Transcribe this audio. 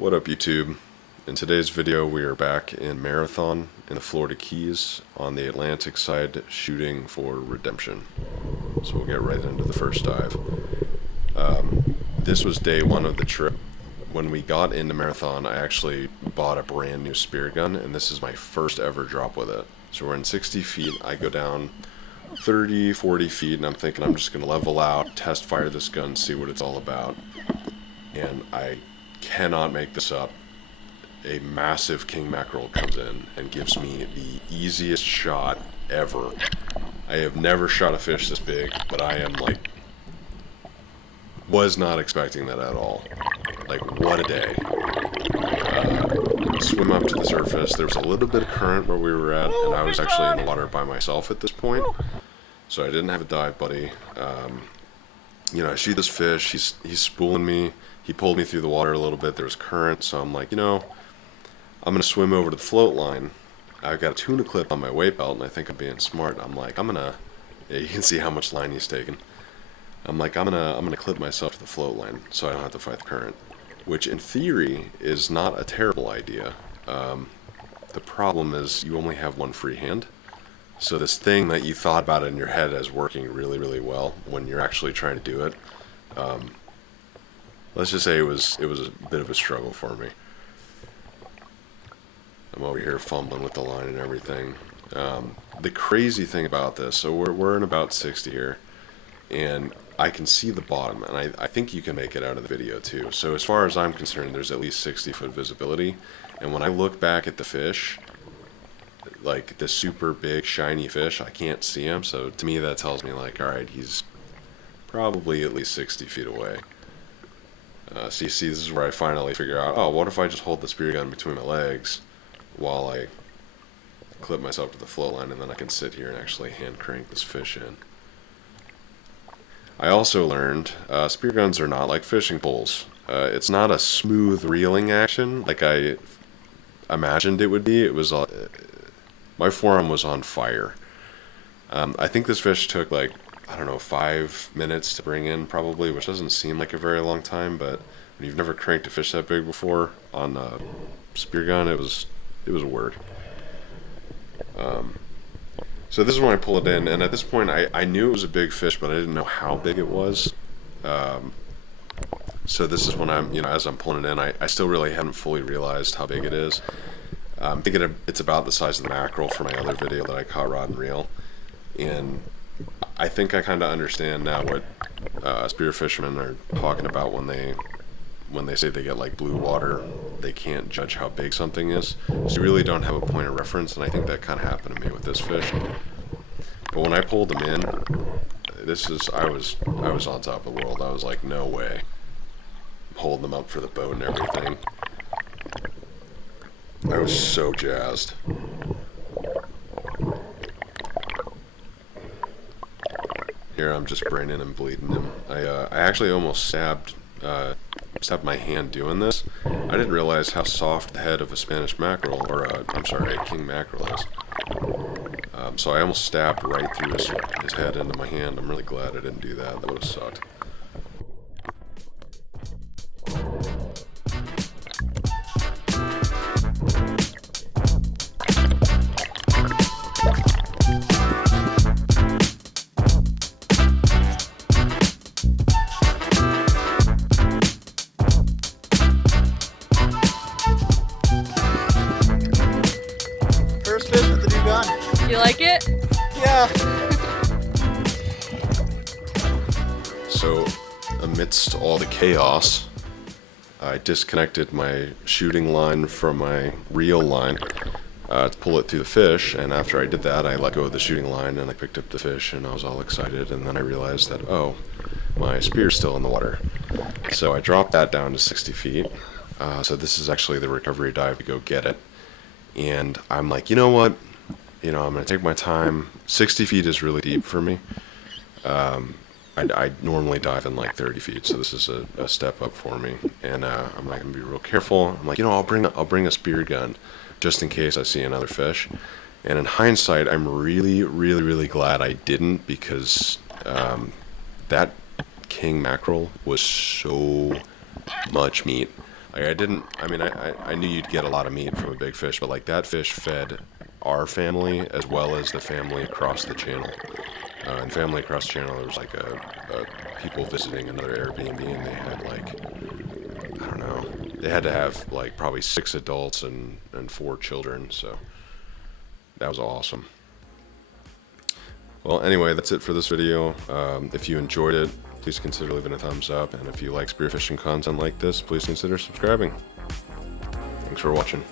What up, YouTube? In today's video we are back in Marathon in the Florida Keys on the Atlantic side shooting for redemption. So we'll get right into the first dive. This was day one of the trip. When we got into Marathon, I actually bought a brand new Speargun, and this is my first ever drop with it. So we're in 60 feet, I go down 30, 40 feet, and I'm thinking I'm just going to level out, test fire this gun, see what it's all about. And I cannot make this up. A massive king mackerel comes in and gives me the easiest shot ever. I have never shot a fish this big, but I am was not expecting that at all. What a day. Swim up to the surface. There was a little bit of current where we were at, and I was actually in the water by myself at this point, so I didn't have a dive buddy. I shoot this fish, he's spooling me. He pulled me through the water a little bit. There was current, so I'm like, I'm going to swim over to the float line. I've got a tuna clip on my weight belt, and I think I'm being smart. I'm like, yeah, you can see how much line he's taking. I'm like, I'm gonna clip myself to the float line so I don't have to fight the current, which in theory is not a terrible idea. The problem is you only have one free hand. So this thing that you thought about in your head as working really, really well when you're actually trying to do it, let's just say it was a bit of a struggle for me. I'm over here fumbling with the line and everything. The crazy thing about this, so we're in about 60 here, and I can see the bottom, and I think you can make it out of the video too. So as far as I'm concerned, there's at least 60-foot visibility, and when I look back at the fish, like this super big shiny fish, I can't see him, so to me that tells me alright, he's probably at least 60 feet away. So you see, this is where I finally figure out, what if I just hold the spear gun between my legs while I clip myself to the float line, and then I can sit here and actually hand crank this fish in. I also learned spear guns are not like fishing poles. It's not a smooth reeling action like I imagined it would be. It was my forearm was on fire. I think this fish took 5 minutes to bring in probably, which doesn't seem like a very long time, but when you've never cranked a fish that big before on a spear gun, it was work. So this is when I pull it in, and at this point I knew it was a big fish, but I didn't know how big it was. So this is when I'm, as I'm pulling it in, I still really haven't fully realized how big it is. I'm thinking it's about the size of the mackerel from my other video that I caught rod and reel, and I think I kind of understand now what spear fishermen are talking about when they say they get blue water. They can't judge how big something is, so you really don't have a point of reference, and I think that kind of happened to me with this fish. But when I pulled him in, I was on top of the world. I was like, no way. I'm holding them up for the boat and everything. I was so jazzed. Here I'm just braining and bleeding him. I actually almost stabbed my hand doing this. I didn't realize how soft the head of a Spanish mackerel, or a king mackerel is. So I almost stabbed right through his head into my hand. I'm really glad I didn't do that. That would have sucked. You like it? Yeah. So, amidst all the chaos, I disconnected my shooting line from my reel line to pull it through the fish, and after I did that, I let go of the shooting line and I picked up the fish, and I was all excited, and then I realized that, my spear's still in the water. So I dropped that down to 60 feet. So this is actually the recovery dive to go get it. And I'm like, you know what? I'm going to take my time. 60 feet is really deep for me. I normally dive in 30 feet, so this is a step up for me. And I'm going to be real careful. I'm like, I'll bring a spear gun just in case I see another fish. And in hindsight, I'm really, really, really glad I didn't, because that king mackerel was so much meat. Like I knew you'd get a lot of meat from a big fish, but like that fish fed our family as well as the family across the channel. And family across the channel, there was like a people visiting another Airbnb, and they had like, I don't know, they had to have like probably 6 adults and 4 children, so that was awesome. Well, anyway, that's it for this video. If you enjoyed it, please consider leaving a thumbs up, and if you like spearfishing content like this, please consider subscribing. Thanks for watching.